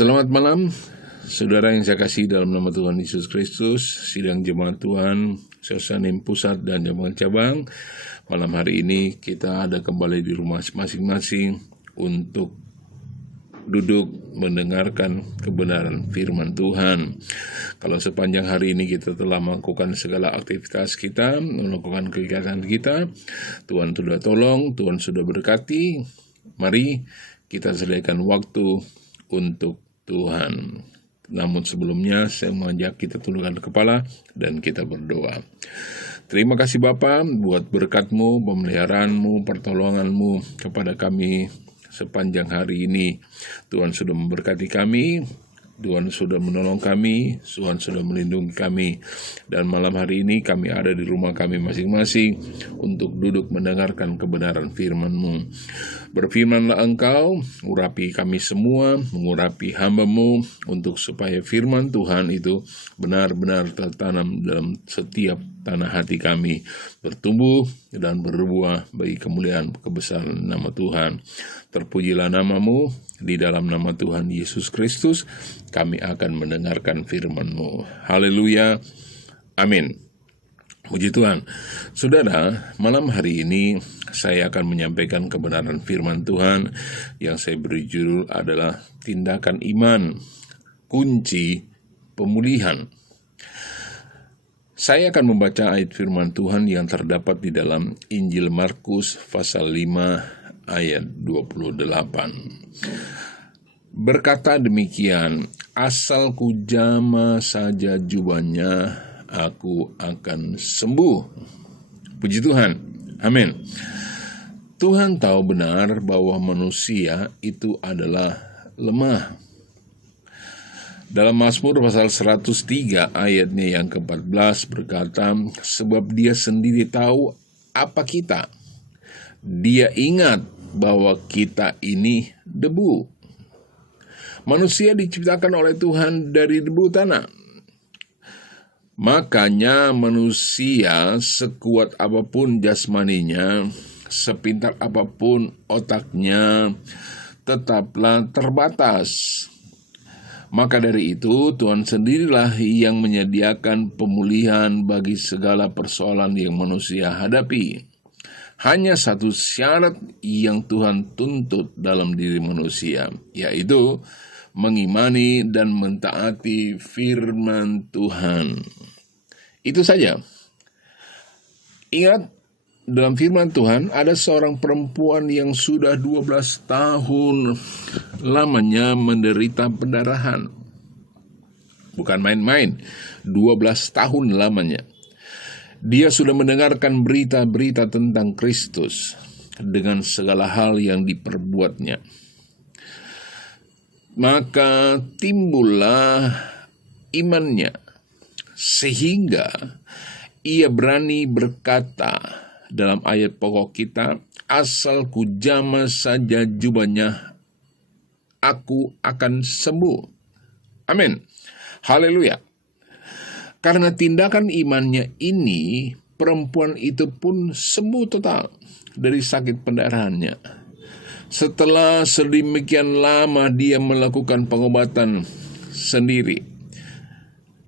Selamat malam, saudara yang saya kasih dalam nama Tuhan Yesus Kristus. Sidang Jemaat Tuhan, Sesanim Pusat dan Jemaat Cabang. Malam hari ini kita ada kembali di rumah masing-masing untuk duduk mendengarkan kebenaran firman Tuhan. Kalau sepanjang hari ini kita telah melakukan segala aktivitas kita, melakukan kegiatan kita, Tuhan sudah tolong, Tuhan sudah berkati. Mari kita sediakan waktu untuk Tuhan. Namun sebelumnya saya mengajak kita tundukkan kepala dan kita berdoa. Terima kasih Bapa buat berkat-Mu, pemeliharaanmu, pertolongan-Mu kepada kami sepanjang hari ini. Tuhan sudah memberkati kami, Tuhan sudah menolong kami, Tuhan sudah melindungi kami. Dan malam hari ini kami ada di rumah kami masing-masing untuk duduk mendengarkan kebenaran firman-Mu. Berfirmanlah Engkau, urapi kami semua, mengurapi hamba-Mu, untuk supaya firman Tuhan itu benar-benar tertanam dalam setiap tanah hati kami, bertumbuh dan berbuah bagi kemuliaan kebesaran nama Tuhan. Terpujilah nama-Mu, di dalam nama Tuhan Yesus Kristus kami akan mendengarkan firman-Mu. Haleluya, amin. Puji Tuhan. Saudara, malam hari ini saya akan menyampaikan kebenaran firman Tuhan yang saya beri judul adalah tindakan iman, kunci pemulihan. Saya akan membaca ayat firman Tuhan yang terdapat di dalam Injil Markus pasal 5 ayat 28. Berkata demikian, asal ku jama saja jubahnya, aku akan sembuh. Puji Tuhan, amin. Tuhan tahu benar bahwa manusia itu adalah lemah. Dalam Mazmur pasal 103 ayatnya yang ke-14 berkata, sebab dia sendiri tahu apa kita. Dia ingat bahwa kita ini debu. Manusia diciptakan oleh Tuhan dari debu tanah. Makanya manusia sekuat apapun jasmaninya, sepintar apapun otaknya, tetaplah terbatas. Maka dari itu Tuhan sendirilah yang menyediakan pemulihan bagi segala persoalan yang manusia hadapi. Hanya satu syarat yang Tuhan tuntut dalam diri manusia, yaitu mengimani dan mentaati firman Tuhan. Itu saja. Ingat, dalam firman Tuhan ada seorang perempuan yang sudah 12 tahun lamanya menderita pendarahan. Bukan main-main, 12 tahun lamanya. Dia sudah mendengarkan berita-berita tentang Kristus dengan segala hal yang diperbuatnya. Maka timbullah imannya, sehingga ia berani berkata dalam ayat pokok kita, asal ku jama saja jubahnya, aku akan sembuh. Amin. Haleluya. Karena tindakan imannya ini, perempuan itu pun sembuh total dari sakit pendarahannya. Setelah sedemikian lama dia melakukan pengobatan sendiri,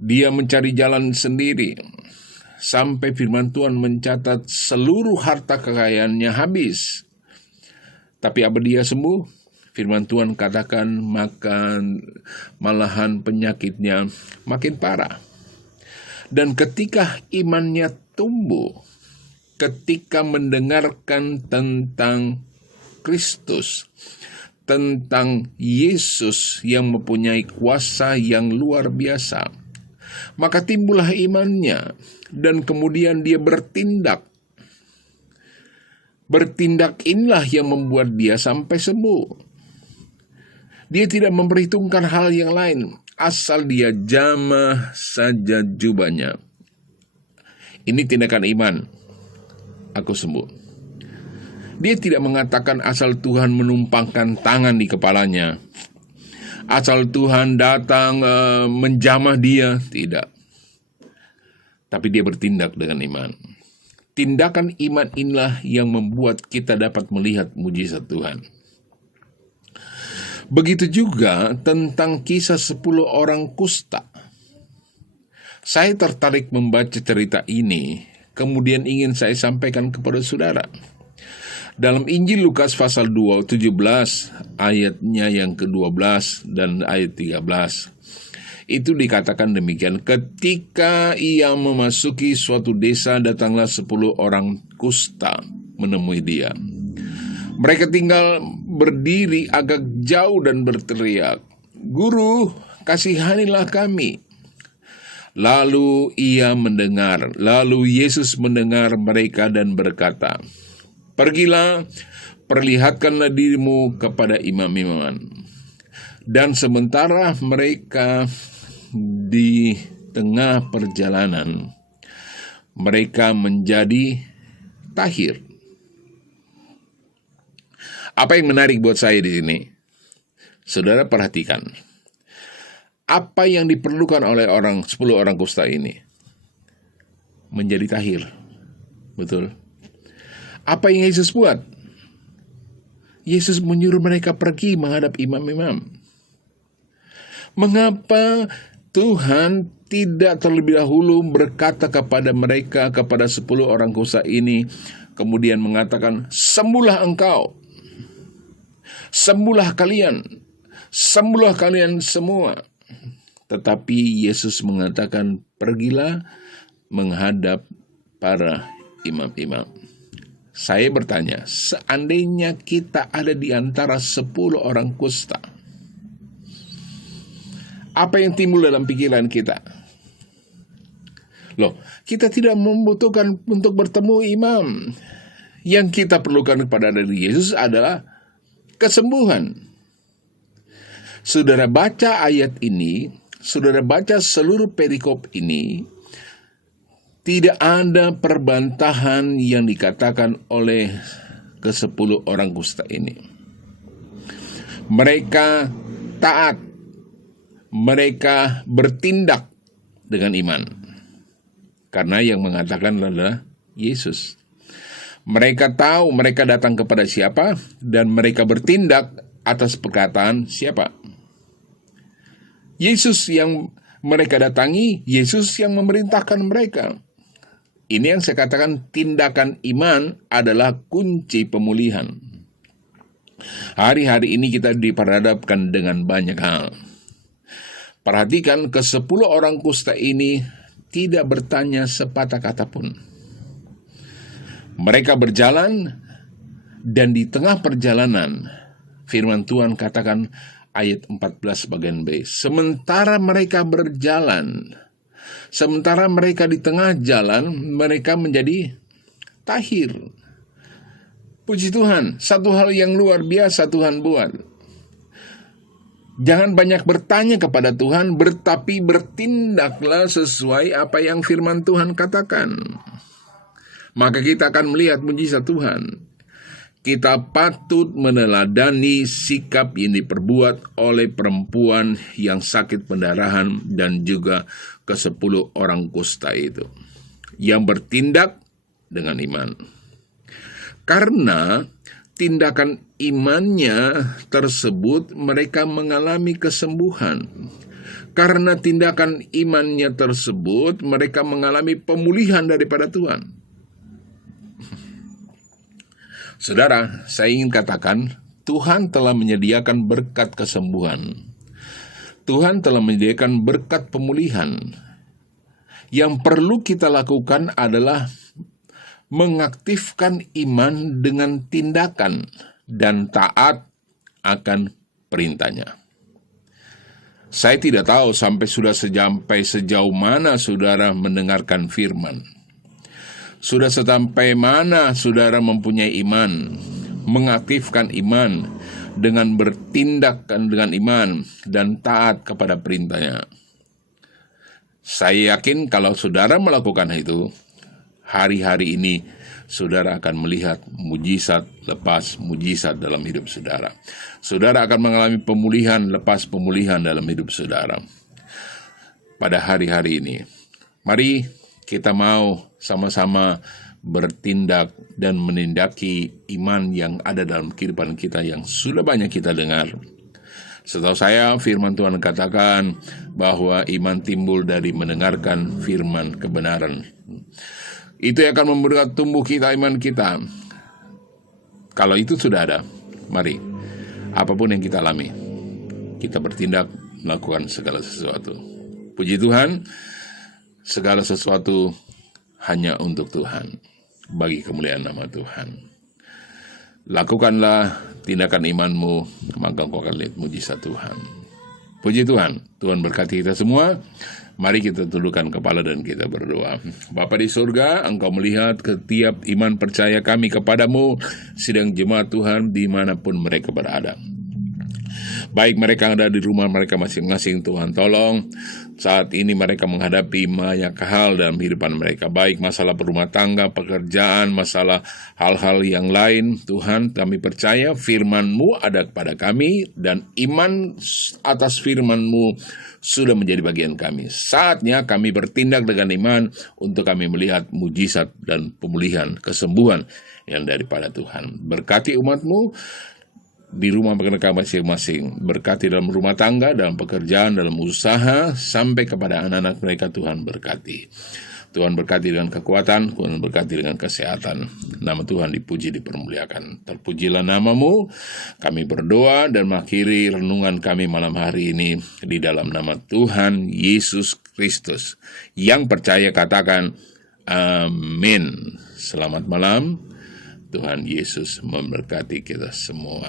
dia mencari jalan sendiri, sampai firman Tuhan mencatat seluruh harta kekayaannya habis. Tapi apa dia sembuh? Firman Tuhan katakan maka malahan penyakitnya makin parah. Dan ketika imannya tumbuh, ketika mendengarkan tentang Kristus, tentang Yesus yang mempunyai kuasa yang luar biasa, maka timbullah imannya, dan kemudian dia bertindak. Bertindak inilah yang membuat dia sampai sembuh. Dia tidak memperhitungkan hal yang lain, asal dia jamah saja jubahnya. Ini tindakan iman, aku sembuh. Dia tidak mengatakan asal Tuhan menumpangkan tangan di kepalanya, asal Tuhan datang menjamah dia, tidak. Tapi dia bertindak dengan iman. Tindakan iman inilah yang membuat kita dapat melihat mujizat Tuhan. Begitu juga tentang kisah 10 orang kusta. Saya tertarik membaca cerita ini, kemudian ingin saya sampaikan kepada saudara. Dalam Injil Lukas pasal 17 ayatnya yang ke-12 dan ayat 13, itu dikatakan demikian: ketika ia memasuki suatu desa, datanglah 10 orang kusta menemui dia. Mereka tinggal berdiri agak jauh dan berteriak, "Guru, kasihanilah kami." Lalu Yesus mendengar mereka dan berkata, "Pergilah, perlihatkanlah dirimu kepada imam-imam." Dan sementara mereka di tengah perjalanan, mereka menjadi tahir. Apa yang menarik buat saya di sini? Saudara perhatikan. Apa yang diperlukan oleh 10 orang kusta ini? Menjadi tahir. Betul. Apa yang Yesus buat? Yesus menyuruh mereka pergi menghadap imam-imam. Mengapa Tuhan tidak terlebih dahulu berkata kepada mereka, kepada 10 orang kusta ini, kemudian mengatakan, "Sembuhlah engkau, sembuhlah kalian semua." Tetapi Yesus mengatakan, "Pergilah menghadap para imam-imam." Saya bertanya, seandainya kita ada di antara 10 orang kusta, apa yang timbul dalam pikiran kita? Loh, kita tidak membutuhkan untuk bertemu imam. Yang kita perlukan kepada dari Yesus adalah kesembuhan. Saudara baca ayat ini, saudara baca seluruh perikop ini, tidak ada perbantahan yang dikatakan oleh ke-10 orang kusta ini. Mereka taat, mereka bertindak dengan iman, karena yang mengatakan adalah Yesus. Mereka tahu mereka datang kepada siapa, dan mereka bertindak atas perkataan siapa. Yesus yang mereka datangi, Yesus yang memerintahkan mereka. Ini yang saya katakan, tindakan iman adalah kunci pemulihan. Hari-hari ini kita diperhadapkan dengan banyak hal. Perhatikan, ke-10 orang kusta ini tidak bertanya sepatah kata pun. Mereka berjalan, dan di tengah perjalanan, firman Tuhan katakan, ayat 14 bagian B, sementara mereka berjalan, sementara mereka di tengah jalan, mereka menjadi tahir. Puji Tuhan, satu hal yang luar biasa Tuhan buat. Jangan banyak bertanya kepada Tuhan, tapi bertindaklah sesuai apa yang firman Tuhan katakan. Maka kita akan melihat mujizat Tuhan. Kita patut meneladani sikap yang diperbuat oleh perempuan yang sakit pendarahan dan juga ke-10 orang kusta itu, yang bertindak dengan iman. Karena tindakan imannya tersebut mereka mengalami kesembuhan. Karena tindakan imannya tersebut mereka mengalami pemulihan daripada Tuhan. Saudara, saya ingin katakan, Tuhan telah menyediakan berkat kesembuhan. Tuhan telah menyediakan berkat pemulihan. Yang perlu kita lakukan adalah mengaktifkan iman dengan tindakan dan taat akan perintahnya. Saya tidak tahu sampai sejauh mana saudara mendengarkan firman. Sudah sampai mana saudara mempunyai iman, mengaktifkan iman dengan bertindak dengan iman dan taat kepada perintahnya. Saya yakin kalau saudara melakukan itu, hari-hari ini saudara akan melihat mujizat lepas mujizat dalam hidup saudara. Saudara akan mengalami pemulihan lepas pemulihan dalam hidup saudara. Pada hari-hari ini, mari kita mau sama-sama bertindak dan menindaki iman yang ada dalam kehidupan kita yang sudah banyak kita dengar. Setahu saya firman Tuhan katakan bahwa iman timbul dari mendengarkan firman kebenaran. Itu yang akan membuat tumbuh iman kita. Kalau itu sudah ada, mari, apapun yang kita alami, kita bertindak melakukan segala sesuatu. Puji Tuhan, segala sesuatu hanya untuk Tuhan, bagi kemuliaan nama Tuhan. Lakukanlah tindakan imanmu, maka engkau akan lihat mujizat Tuhan. Puji Tuhan, Tuhan berkati kita semua. Mari kita tundukkan kepala dan kita berdoa. Bapa di surga, Engkau melihat setiap iman percaya kami kepadamu, sidang jemaat Tuhan dimanapun mereka berada. Baik mereka ada di rumah mereka masing-masing, Tuhan tolong. Saat ini mereka menghadapi banyak hal dalam kehidupan mereka, baik masalah berumah tangga, pekerjaan, masalah hal-hal yang lain. Tuhan, kami percaya firman-Mu ada kepada kami, dan iman atas firman-Mu sudah menjadi bagian kami. Saatnya kami bertindak dengan iman untuk kami melihat mujizat dan pemulihan, kesembuhan yang daripada Tuhan. Berkati umat-Mu di rumah mereka masing-masing, berkati dalam rumah tangga, dalam pekerjaan, dalam usaha, sampai kepada anak-anak mereka. Tuhan berkati. Tuhan berkati dengan kekuatan, Tuhan berkati dengan kesehatan. Nama Tuhan dipuji, dipermuliakan. Terpujilah nama-Mu. Kami berdoa dan mengakhiri renungan kami malam hari ini di dalam nama Tuhan Yesus Kristus. Yang percaya katakan amin. Selamat malam. Tuhan Yesus memberkati kita semua.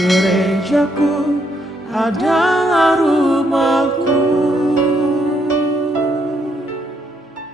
Gerejaku adalah rumahku.